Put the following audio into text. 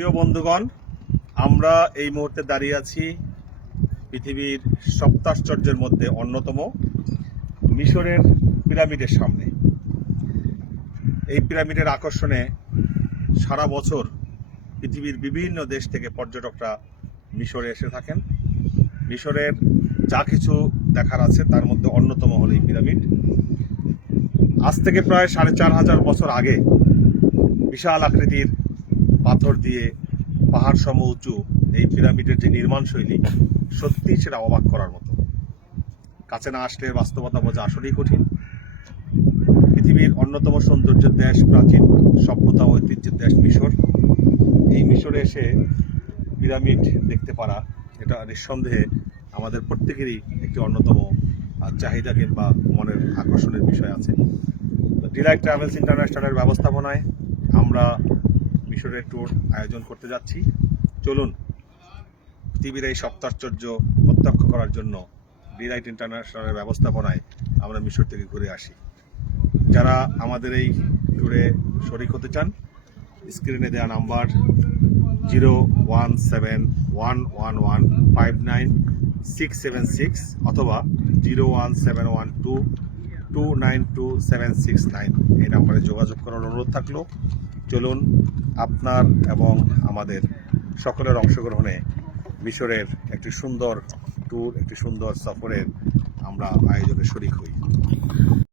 প্রিয় বন্ধুগণ, আমরা এই মুহূর্তে দাঁড়িয়ে আছি পৃথিবীর সপ্তাশ্চর্যের মধ্যে অন্যতম মিশরের পিরামিডের সামনে। এই পিরামিডের আকর্ষণে সারা বছর পৃথিবীর বিভিন্ন দেশ থেকে পর্যটকরা মিশরে এসে থাকেন। মিশরের যা কিছু দেখার আছে তার মধ্যে অন্যতম হল এই পিরামিড। আজ থেকে প্রায় সাড়ে চার হাজার বছর আগে বিশাল আকৃতির পাথর দিয়ে পাহাড় সম উঁচু, এই পিরামিডের যে নির্মাণ শৈলী সত্যি সেটা অবাক করার মতো। কাছে না আসলে বাস্তবতা বোঝা আসলেই কঠিন। পৃথিবীর অন্যতম সৌন্দর্যের দেশ প্রাচীন, সভ্যতা ঐতিহ্যের দেশ মিশর। এই মিশরে এসে পিরামিড দেখতে পারা, এটা নিঃসন্দেহে আমাদের প্রত্যেকেরই একটি অন্যতম চাহিদা কিংবা মনের আকর্ষণের বিষয় আছে। ডিলাইট ট্রাভেলস ইন্টারন্যাশনালের ব্যবস্থাপনায় আমরা মিশরের ট্যুর আয়োজন করতে যাচ্ছি। চলুন, পৃথিবীর এই সপ্তাশ্চর্য প্রত্যক্ষ করার জন্য ডিলাইট ইন্টারন্যাশনালের ব্যবস্থাপনায় আমরা মিশর থেকে ঘুরে আসি। যারা আমাদের এই ট্যুরে শরিক হতে চান স্ক্রিনে দেওয়া number zero one seven one one one five nine six seven six অথবা zero one seven one two two nine two seven six nine এই নাম্বারে যোগাযোগ করার অনুরোধ থাকল। চলুন আপনার এবং আমাদের সকলের অংশগ্রহণে মিশরের একটি সুন্দর ট্যুর একটি সুন্দর সফরের আমরা আয়োজনে শরিক হই।